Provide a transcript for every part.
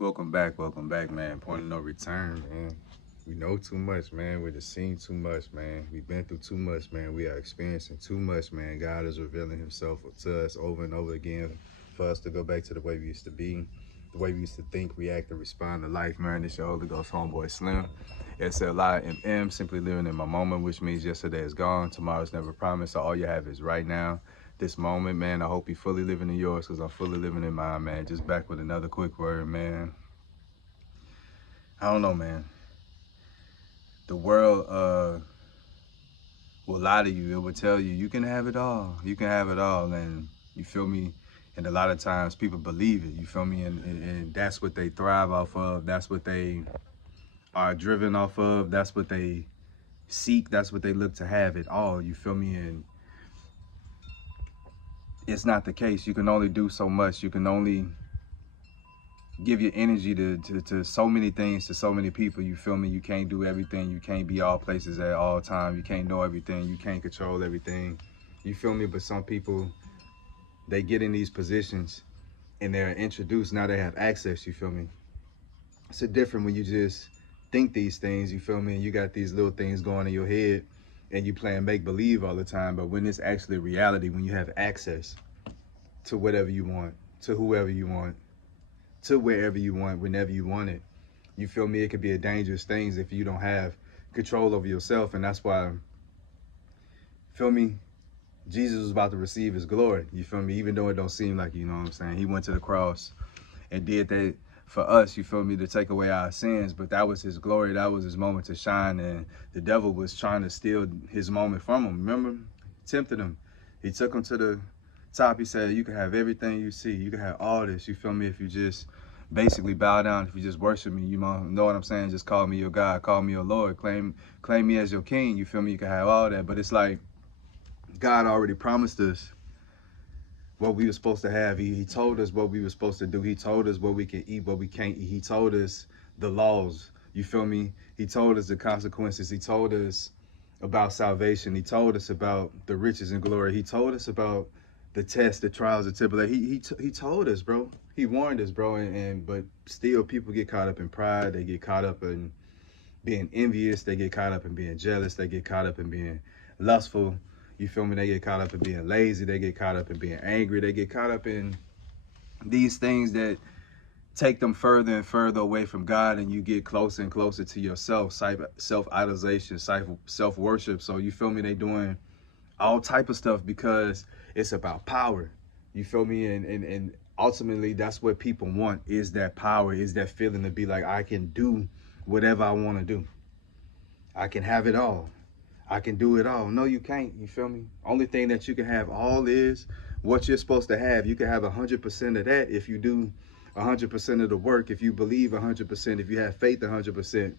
Welcome back, man. Point of no return, man. We know too much, man. We've seen too much, man. We've been through too much, man. We are experiencing too much, man. God is revealing himself to us over and over again for us to go back to the way we used to be, the way we used to think, react, and respond to life, man. It's your Holy Ghost homeboy Slim. SLIMM, simply living in my moment, which means yesterday is gone, tomorrow's never promised. So all you have is right now, this moment, man. I hope you fully living in yours because I'm fully living in mine, man. Just back with another quick word, man. I don't know, man. The world will lie to you. It will tell you, you can have it all. You can have it all. And you feel me? And a lot of times people believe it. You feel me? And that's what they thrive off of. That's what they are driven off of. That's what they seek. That's what they look to have it all. You feel me? And it's not the case. You can only do so much. You can only give your energy to so many things, to so many people. You feel me? You can't do everything. You can't be all places at all time. You can't know everything. You can't control everything. You feel me? But some people, they get in these positions and they're introduced. Now they have access. You feel me? It's a different when you just think these things. You feel me? And you got these little things going in your head and you playing make believe all the time. But when it's actually reality, when you have access to whatever you want, to whoever you want, to wherever you want, whenever you want it. You feel me? It could be a dangerous thing if you don't have control over yourself. And that's why, feel me? Jesus was about to receive his glory. You feel me? Even though it don't seem like, you know what I'm saying? He went to the cross and did that for us, you feel me, to take away our sins. But that was his glory. That was his moment to shine. And the devil was trying to steal his moment from him. Remember? Tempted him. He took him to the top. He said, you can have everything you see. You can have all this. You feel me? If you just basically bow down, if you just worship me, you know what I'm saying? Just call me your God, call me your Lord, claim me as your king. You feel me? You can have all that. But it's like God already promised us what we were supposed to have. He told us what we were supposed to do. He told us what we can eat, what we can't eat. He told us the laws. You feel me? He told us the consequences. He told us about salvation. He told us about the riches and glory. He told us about the tests, the trials, the tribulation. He told us, bro. He warned us, bro. But still, people get caught up in pride. They get caught up in being envious. They get caught up in being jealous. They get caught up in being lustful. You feel me? They get caught up in being lazy. They get caught up in being angry. They get caught up in these things that take them further and further away from God, and you get closer and closer to yourself, self-idolization, self-worship. So you feel me? They doing all type of stuff because it's about power. You feel me? And ultimately, that's what people want, is that power, is that feeling to be like, I can do whatever I want to do. I can have it all. I can do it all. No, you can't. You feel me? Only thing that you can have all is what you're supposed to have. You can have 100% of that if you do 100% of the work, if you believe 100%, if you have faith 100%,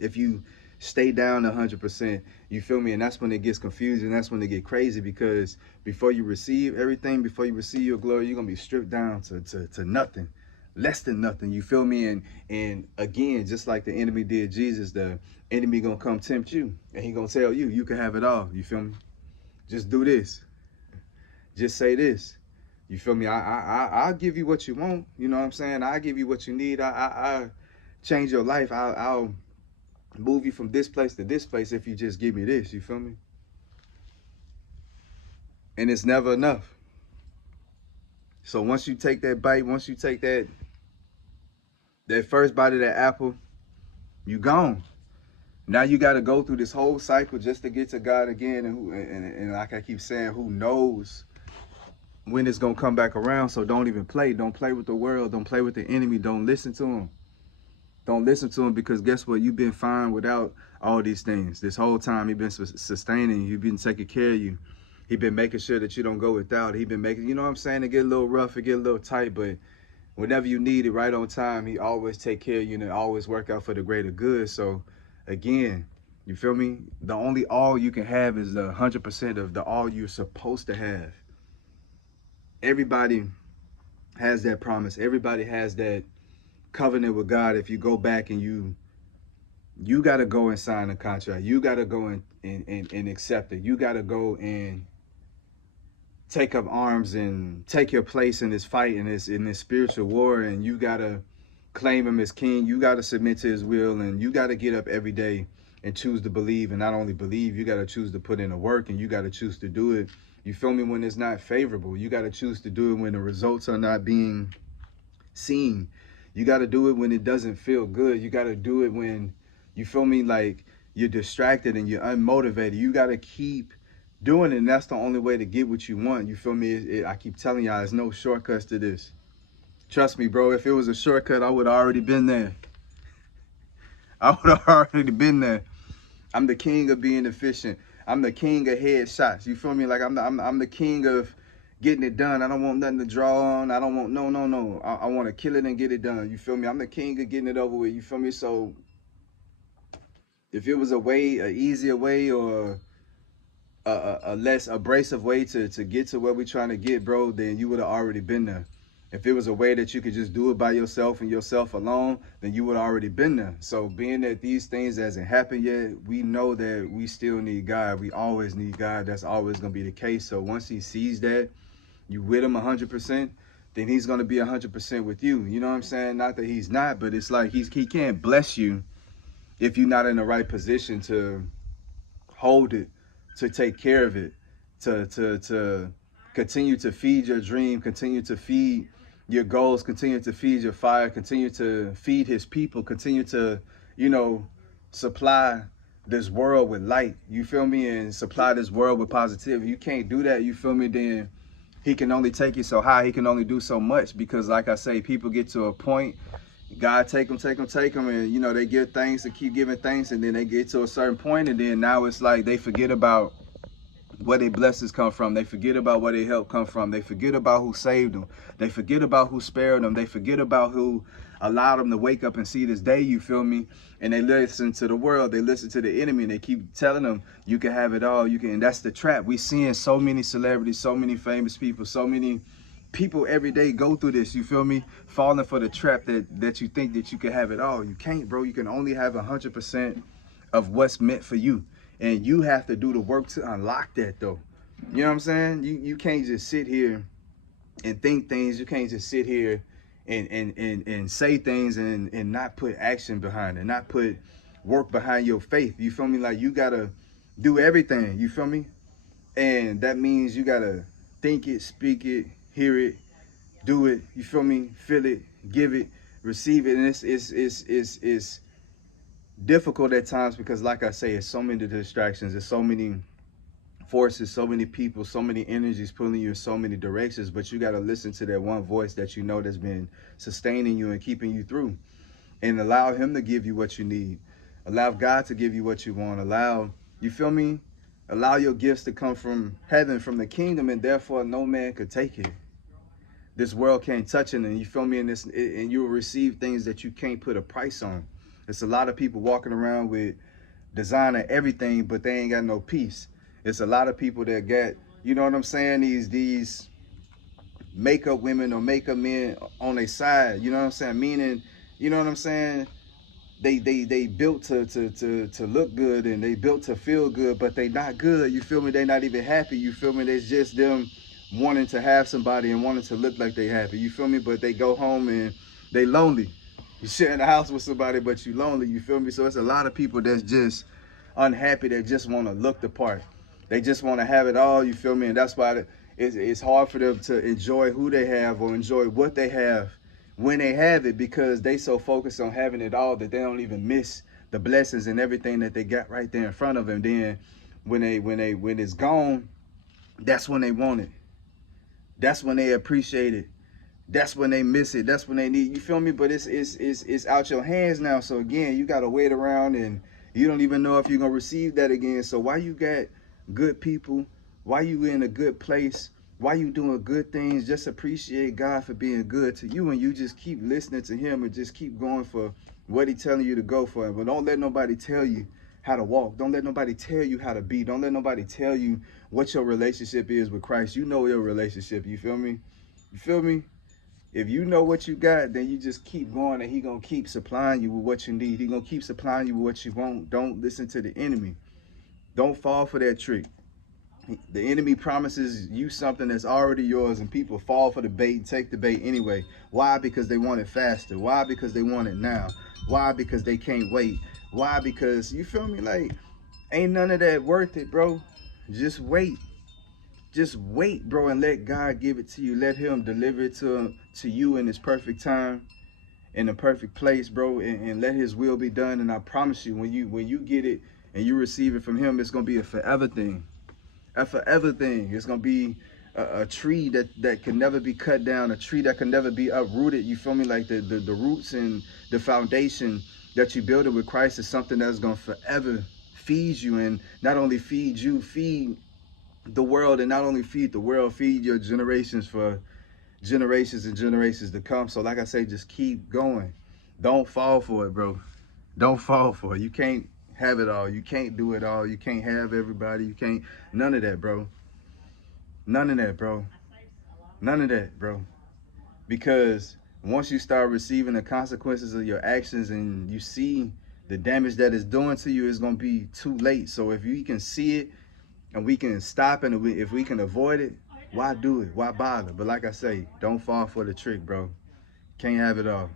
if you stay down 100%. You feel me? And that's when it gets confusing. That's when it get crazy, because before you receive everything, before you receive your glory, you're gonna be stripped down to nothing, less than nothing. You feel me? And again, just like the enemy did Jesus, the enemy gonna come tempt you, and he gonna tell you, you can have it all. You feel me? Just do this. Just say this. You feel me? I'll give you what you want. You know what I'm saying? I'll give you what you need. I change your life. I'll move you from this place to this place if you just give me this. You feel me? And it's never enough. So once you take that bite, once you take that first bite of that apple, you gone. Now you got to go through this whole cycle just to get to God again. And like I keep saying, who knows when it's gonna come back around? So don't even play. Don't play with the world. Don't play with the enemy. Don't listen to him. Don't listen to him, because guess what? You've been fine without all these things. This whole time, he's been sustaining you. He's been taking care of you. He's been making sure that you don't go without. He's been making, you know what I'm saying? It get a little rough, it get a little tight, but whenever you need it, right on time, he always take care of you and it always work out for the greater good. So again, you feel me? The only all you can have is the 100% of the all you're supposed to have. Everybody has that promise. Everybody has that covenant with God. If you go back and you got to go and sign a contract. You got to go and accept it. You got to go and take up arms and take your place in this fight, in this spiritual war. And you got to claim him as king. You got to submit to his will, and you got to get up every day and choose to believe. And not only believe, you got to choose to put in the work, and you got to choose to do it. You feel me? When it's not favorable, you got to choose to do it when the results are not being seen. You got to do it when it doesn't feel good. You got to do it when, you feel me, like you're distracted and you're unmotivated. You got to keep doing it, and that's the only way to get what you want. You feel me? I keep telling y'all, there's no shortcuts to this. Trust me, bro. If it was a shortcut, I would have already been there. I would have already been there. I'm the king of being efficient. I'm the king of headshots. You feel me? Like I'm the king of getting it done. I don't want nothing to draw on. I don't want no. I want to kill it and get it done. You feel me? I'm the king of getting it over with. You feel me? So if it was a way, an easier way, or a less abrasive way to get to where we're trying to get, bro, then you would have already been there. If it was a way that you could just do it by yourself and yourself alone, then you would have already been there. So being that these things hasn't happened yet, we know that we still need God. We always need God. That's always going to be the case. So once he sees that you with him 100%, then he's going to be 100% with you. You know what I'm saying? Not that he's not, but it's like he can't bless you if you're not in the right position to hold it, to take care of it, to continue to feed your dream, continue to feed your goals, continue to feed your fire, continue to feed his people, continue to, you know, supply this world with light, you feel me, and supply this world with positivity. You can't do that, you feel me, then he can only take you so high. He can only do so much, because like I say, people get to a point, God take them, and you know, they give thanks and keep giving thanks, and then they get to a certain point, and then now it's like they forget about where their blessings come from. They forget about where their help come from. They forget about who saved them. They forget about who spared them. They forget about who allowed them to wake up and see this day, you feel me? And they listen to the world. They listen to the enemy, and they keep telling them, you can have it all. You can. And that's the trap. We seeing so many celebrities, so many famous people, so many people every day go through this, you feel me? Falling for the trap that you think that you can have it all. You can't, bro. You can only have 100% of what's meant for you. And you have to do the work to unlock that, though. You know what I'm saying? You can't just sit here and think things. You can't just sit here and say things and not put action behind it, not put work behind your faith. You feel me? Like, you gotta do everything. You feel me? And that means you gotta think it, speak it, hear it, do it. You feel me? Feel it, give it, receive it. And it's difficult at times, because like I say, it's so many distractions, there's so many forces, so many people, so many energies pulling you in so many directions, but you got to listen to that one voice that you know that's been sustaining you and keeping you through, and allow him to give you what you need. Allow God to give you what you want. Allow, you feel me? Allow your gifts to come from heaven, from the kingdom, and therefore no man could take it. This world can't touch it, and you feel me? And you will receive things that you can't put a price on. It's a lot of people walking around with designer everything, but they ain't got no peace. It's a lot of people that got, you know what I'm saying, these makeup women or makeup men on their side, you know what I'm saying? Meaning, you know what I'm saying? They built to look good, and they built to feel good, but they not good, you feel me? They not even happy, you feel me? It's just them wanting to have somebody and wanting to look like they happy, you feel me? But they go home and they lonely. You share in the house with somebody, but you lonely, you feel me? So it's a lot of people that's just unhappy, that just want to look the part. They just want to have it all, you feel me? And that's why it's hard for them to enjoy who they have or enjoy what they have when they have it, because they so focused on having it all that they don't even miss the blessings and everything that they got right there in front of them. Then when it's gone, that's when they want it. That's when they appreciate it. That's when they miss it. That's when they need, you feel me? But it's out your hands now. So again, you gotta wait around, and you don't even know if you're gonna receive that again. So why you got good people? Why you in a good place? Why you doing good things? Just appreciate God for being good to you, and you just keep listening to him and just keep going for what he's telling you to go for. But don't let nobody tell you how to walk. Don't let nobody tell you how to be. Don't let nobody tell you what your relationship is with Christ. You know your relationship. You feel me? You feel me? If you know what you got, then you just keep going, and he gonna keep supplying you with what you need. He gonna keep supplying you with what you want. Don't listen to the enemy. Don't fall for that trick. The enemy promises you something that's already yours, and people fall for the bait and take the bait anyway. Why? Because they want it faster. Why? Because they want it now. Why? Because they can't wait. Why? Because, you feel me? Like, ain't none of that worth it, bro. Just wait. Just wait, bro, and let God give it to you. Let him deliver it to you in his perfect time, in the perfect place, bro, and let his will be done. And I promise you, when you get it and you receive it from him, it's gonna be a forever thing. A forever thing. It's gonna be a tree that can never be cut down, a tree that can never be uprooted. You feel me? Like the roots and the foundation that you build it with Christ is something that's gonna forever feed you, and not only feed you, feed the world, and not only feed the world, feed your generations for generations and generations to come. So like I say, just keep going. Don't fall for it, bro. Don't fall for it. You can't have it all. You can't do it all. You can't have everybody. You can't, none of that, bro. None of that, bro. None of that, bro. Because once you start receiving the consequences of your actions and you see the damage that it's doing to you, it's going to be too late. So if you can see it and we can stop it, and if we can avoid it, why do it? Why bother? But like I say, don't fall for the trick, bro. Can't have it all.